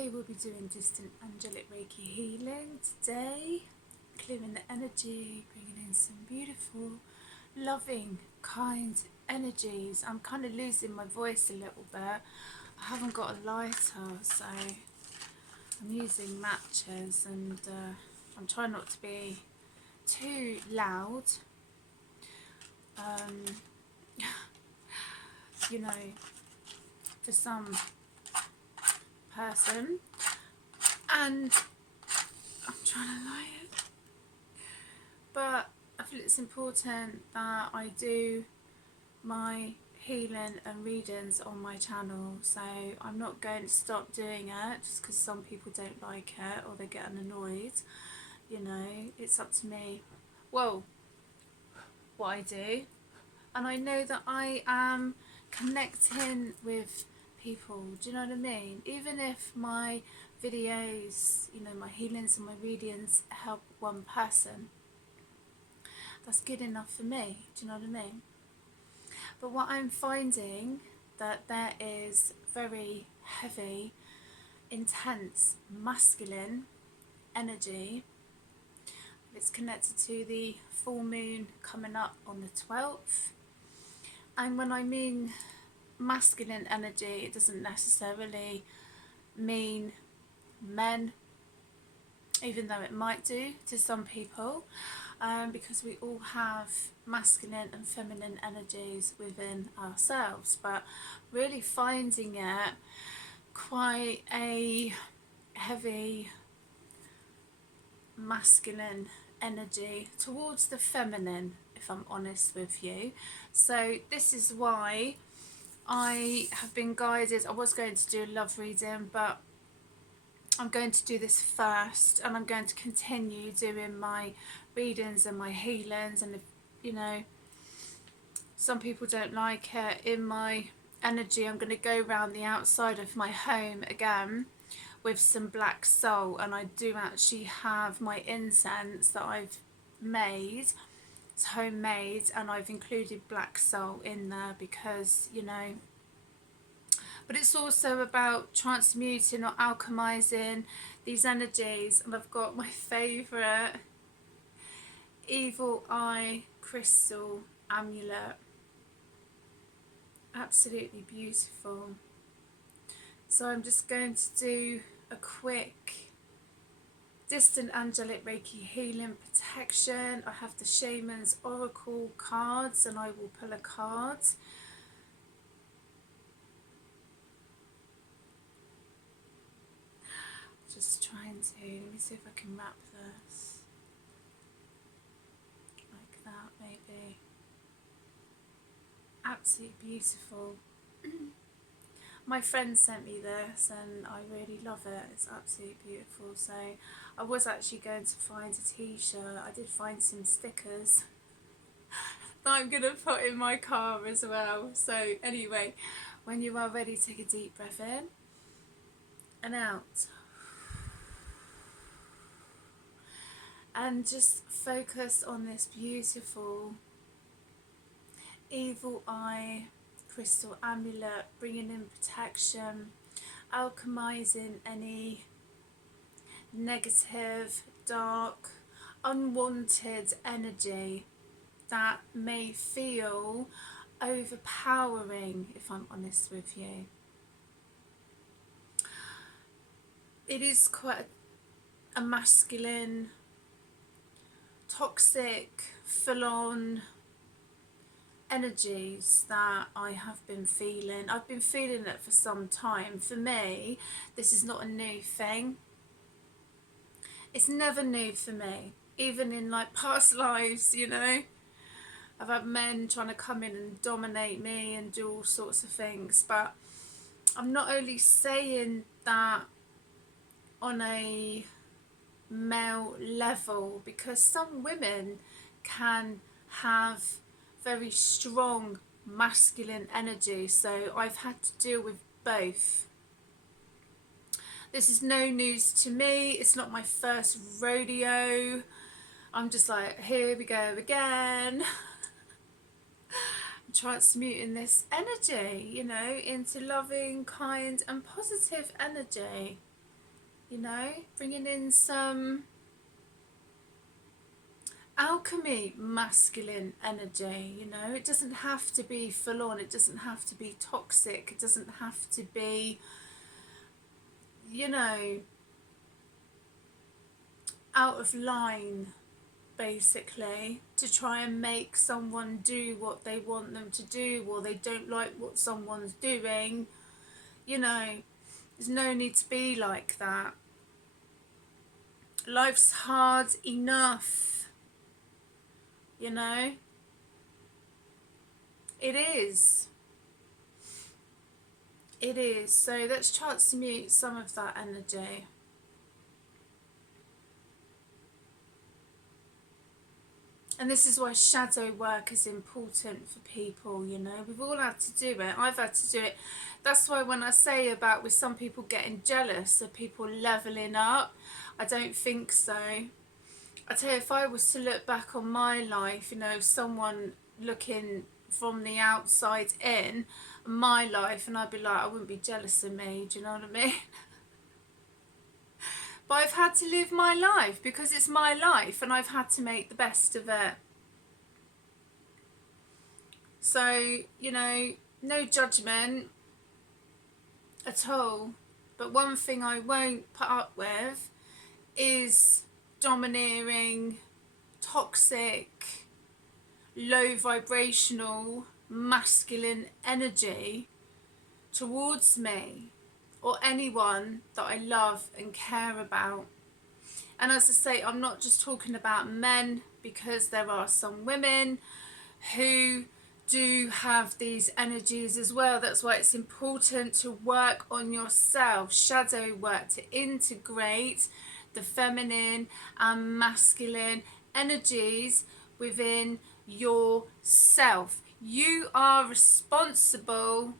I will be doing distant angelic Reiki healing today, clearing the energy, bringing in some beautiful, loving, kind energies. I'm kind of losing my voice a little bit. I haven't got a lighter, so I'm using matches, and I'm trying not to be too loud. You know, for some person, and I'm trying to light it, but I feel it's important that I do my healing and readings on my channel, so I'm not going to stop doing it just because some people don't like it or they get annoyed. You know, it's up to me, well, what I do, and I know that I am connecting with people, do you know what I mean? Even if my videos, you know, my healings and my readings help one person, that's good enough for me, do you know what I mean? But what I'm finding, that there is very heavy, intense, masculine energy. It's connected to the full moon coming up on the 12th. And when I mean masculine energy, it doesn't necessarily mean men, even though it might do to some people, because we all have masculine and feminine energies within ourselves, but really finding it quite a heavy masculine energy towards the feminine, if I'm honest with you. So this is why I have been guided. I was going to do a love reading, but I'm going to do this first, and I'm going to continue doing my readings and my healings. And if, you know, some people don't like it in my energy, I'm going to go around the outside of my home again with some black soul, and I do actually have my incense that I've made. It's homemade, and I've included black soul in there because, you know, but it's also about transmuting or alchemizing these energies. And I've got my favourite evil eye crystal amulet, absolutely beautiful. So I'm just going to do a quick distant angelic Reiki healing protection. I have the Shaman's oracle cards, and I will pull a card. Just trying to, let me see if I can wrap this like that, maybe. Absolutely beautiful. My friend sent me this and I really love it. It's absolutely beautiful. So I was actually going to find a t-shirt. I did find some stickers that I'm going to put in my car as well. So anyway, when you are ready, take a deep breath in and out. And just focus on this beautiful evil eye crystal amulet, bringing in protection, alchemizing any negative, dark, unwanted energy that may feel overpowering, if I'm honest with you. It is quite a masculine, toxic, full-on energies that I have been feeling. I've been feeling it for some time. For me, this is not a new thing. It's never new for me, even in like past lives, you know. I've had men trying to come in and dominate me and do all sorts of things, but I'm not only saying that on a male level, because some women can have very strong masculine energy, so I've had to deal with both. This is no news to me. It's not my first rodeo. I'm just like, here we go again. I'm transmuting this energy, you know, into loving, kind and positive energy. you know, bringing in some alchemy masculine energy. You know, it doesn't have to be full on, it doesn't have to be toxic, it doesn't have to be, you know, out of line, basically, to try and make someone do what they want them to do, or they don't like what someone's doing. You know, there's no need to be like that. Life's hard enough, you know. It is. It is. So let's transmute some of that energy. And this is why shadow work is important for people, you know. We've all had to do it. I've had to do it. That's why when I say about with some people getting jealous of people levelling up, I don't think so. I tell you, if I was to look back on my life, you know, someone looking from the outside in my life, and I'd be like, I wouldn't be jealous of me, do you know what I mean? But I've had to live my life because it's my life and I've had to make the best of it. So, you know, no judgment at all. But one thing I won't put up with is domineering, toxic, low vibrational, masculine energy towards me or anyone that I love and care about. And as I say, I'm not just talking about men, because there are some women who do have these energies as well. That's why it's important to work on yourself, shadow work, to integrate the feminine and masculine energies within yourself. You are responsible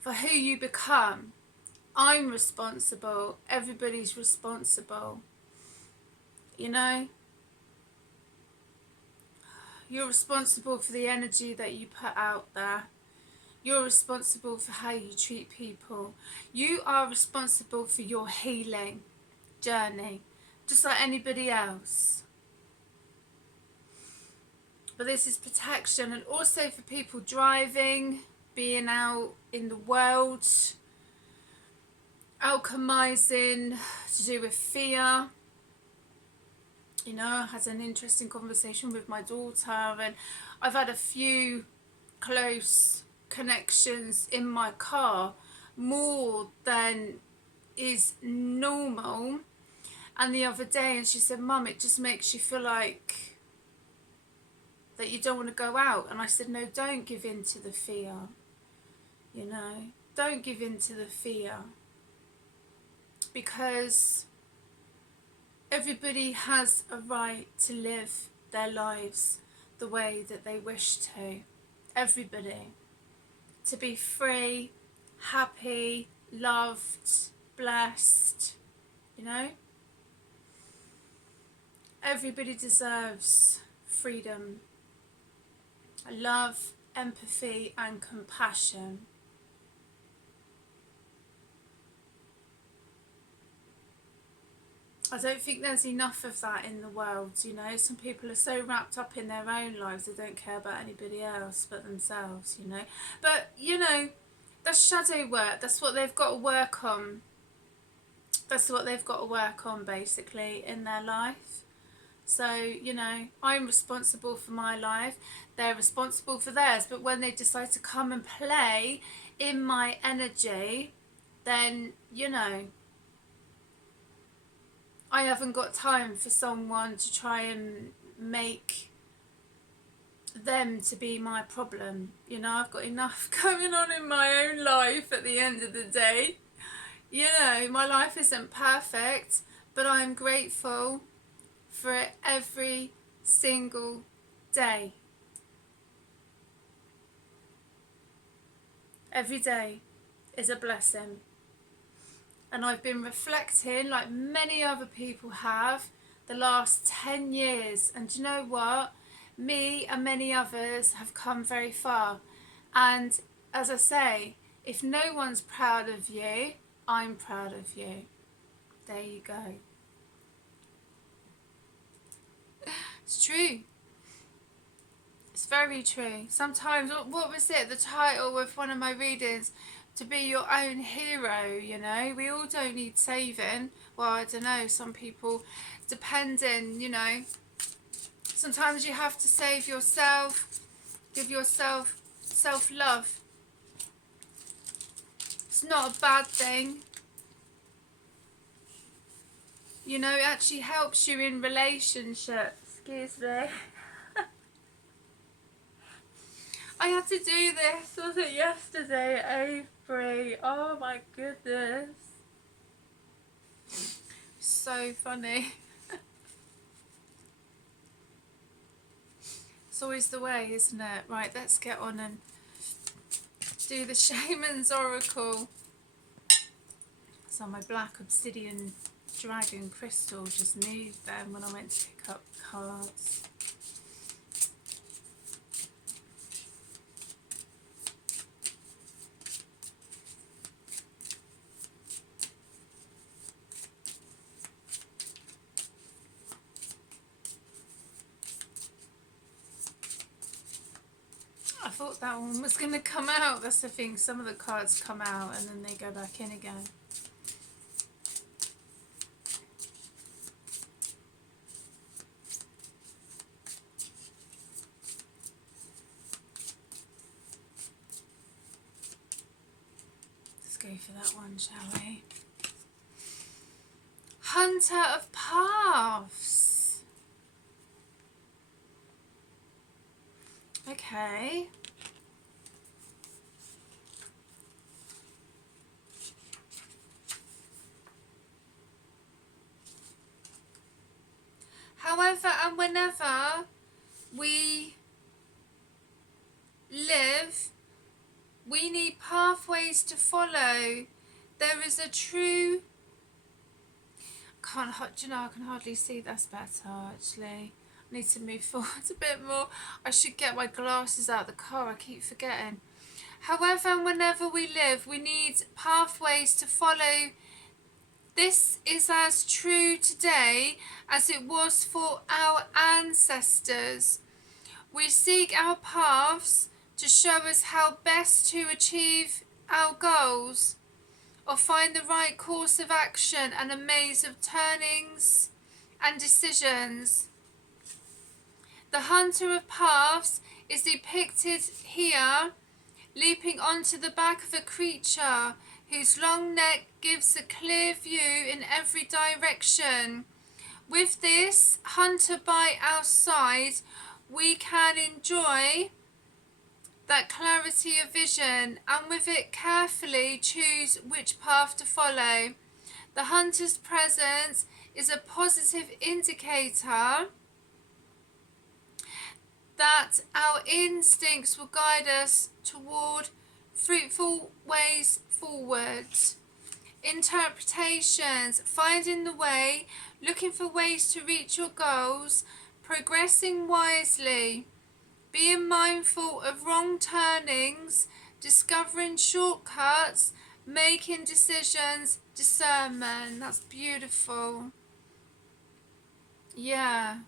for who you become. I'm responsible. Everybody's responsible. You know? You're responsible for the energy that you put out there. You're responsible for how you treat people. You are responsible for your healing journey, just like anybody else. But this is protection, and also for people driving, being out in the world, alchemizing to do with fear. You know, I had an interesting conversation with my daughter, and I've had a few close connections in my car, more than is normal. And the other day, and she said, Mum, it just makes you feel like that you don't want to go out. And I said, no, don't give in to the fear. You know, don't give in to the fear, because everybody has a right to live their lives the way that they wish to. Everybody. To be free, happy, loved, blessed, you know? Everybody deserves freedom, love, empathy and compassion. I don't think there's enough of that in the world, you know. Some people are so wrapped up in their own lives, they don't care about anybody else but themselves, you know. But, you know, that's shadow work. That's what they've got to work on. That's what they've got to work on, basically, in their life. So, you know, I'm responsible for my life. They're responsible for theirs. But when they decide to come and play in my energy, then, you know, I haven't got time for someone to try and make them to be my problem. You know, I've got enough going on in my own life at the end of the day. You know, my life isn't perfect, but I'm grateful for it every single day. Every day is a blessing. And I've been reflecting, like many other people have, the last 10 years. And do you know what? Me and many others have come very far. And as I say, if no one's proud of you, I'm proud of you. There you go. It's true. It's very true. Sometimes, what was it, the title of one of my readings? To be your own hero, you know. We all don't need saving. Well, I don't know, some people, depending, you know. Sometimes you have to save yourself, give yourself self-love. It's not a bad thing. You know, it actually helps you in relationships. Excuse me. I had to do this, was it yesterday, Avery? Oh my goodness. So funny. It's always the way, isn't it? Right, let's get on and do the Shaman's Oracle. So my black obsidian dragon crystal just moved then when I went to pick up cards. I thought that one was going to come out. That's the thing, some of the cards come out and then they go back in again. Let's go for that one, shall we? Hunter of Paths. Okay. However and whenever we live, we need pathways to follow. There is a true... do you know, I can hardly see. That's better, actually. I need to move forward a bit more. I should get my glasses out of the car. I keep forgetting. However and whenever we live, we need pathways to follow. This is as true today as it was for our ancestors. We seek our paths to show us how best to achieve our goals, or find the right course of action and a maze of turnings and decisions. The Hunter of Paths is depicted here, leaping onto the back of a creature whose long neck gives a clear view in every direction. With this hunter by our side, we can enjoy that clarity of vision, and with it carefully choose which path to follow. The hunter's presence is a positive indicator that our instincts will guide us toward fruitful ways forward. Interpretations: finding the way, looking for ways to reach your goals, progressing wisely, being mindful of wrong turnings, discovering shortcuts, making decisions, discernment. That's beautiful. Yeah.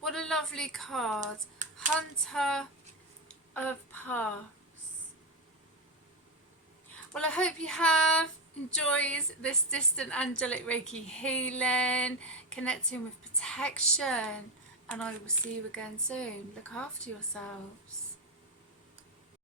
What a lovely card. Hunter of Paths. Well, I hope you have enjoyed this distant angelic Reiki healing, connecting with protection, and I will see you again soon. Look after yourselves.